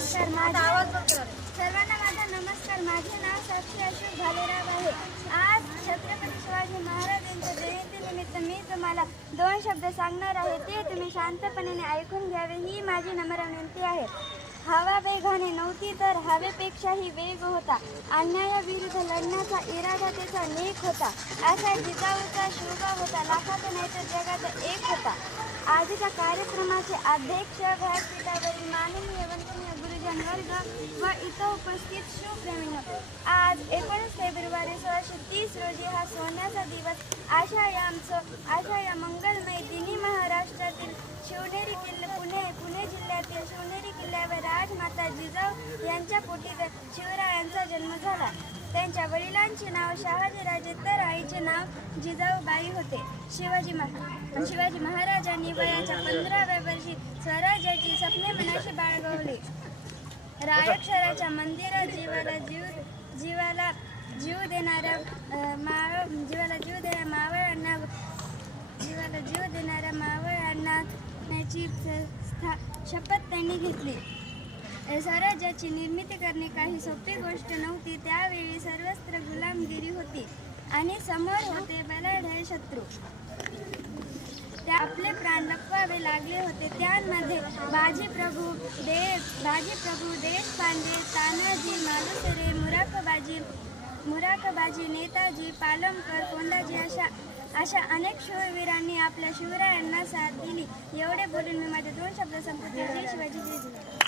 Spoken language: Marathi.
सर्वांना माझा नमस्कार. माझे नाव साक्षी अशोक भालेराव आहे. आज छत्रपती शिवाजी महाराजांच्या जयंतीनिमित्त मी तुम्हाला 2 शब्द सांगणार आहे. ते तुम्ही शांतपणे ऐकून घ्यावे ही माझी नम्र विनंती आहे. हवा वेगाने नव्हती तर हवेपेक्षाही वेग होता. अन्यायाविरुद्ध लढण्याचा इरादा त्याचा नेक होता. असा जिजाऊचा शोभा होता. लाखात नाही तर जगात एक होता. आजच्या कार्यक्रमाचे अध्यक्ष, व्यासपीठावरील माननीय वंदनीय गुरुजन वर्ग व इतर उपस्थित शिवप्रेमींनो, आज 19 फेब्रुवारी 1630 रोजी हा सोन्याचा दिवस अशा या मंगलमय दिनी महाराष्ट्रातील शिवनेरी पुणे जिल्ह्यातील शिवनेरी किल्ल्यावर राजमाता जिजाऊ यांच्या पोटी शिवरायांचा जन्म झाला. त्यांच्या वडिलांचे नाव शहाजीराजे तर आईचे नाव जिजाऊबाई होते. शिवाजी महाराजांनी वयाच्या 15व्या वर्षी स्वराज्याची स्वप्ने मनाशी बाळगवली. रायक्षराच्या मंदिरात जीवाला जीव देणाऱ्या मावळ्यांना शपथ त्यांनी घेतली. स्वराज्याची निर्मिती करणे काही सोपी गोष्ट नव्हती. त्यावेळी सर्वत्र गुलामगिरी होती आणि समोर होते बलाढ्य शत्रू. त्या आपले प्राण लपवावे लागले होते. त्यांमध्ये बाजीप्रभू देशपांडे, तानाजी मालुसरे, मुराकबाजी, नेताजी, पालमकर, कोंडाजी अशा अनेक शूरवीरांनी आपल्या शिवरायांना साथ दिली. एवढे बोलून मी माझे 2 शब्द संपवते. जय शिवाजी, जय जिजाऊ.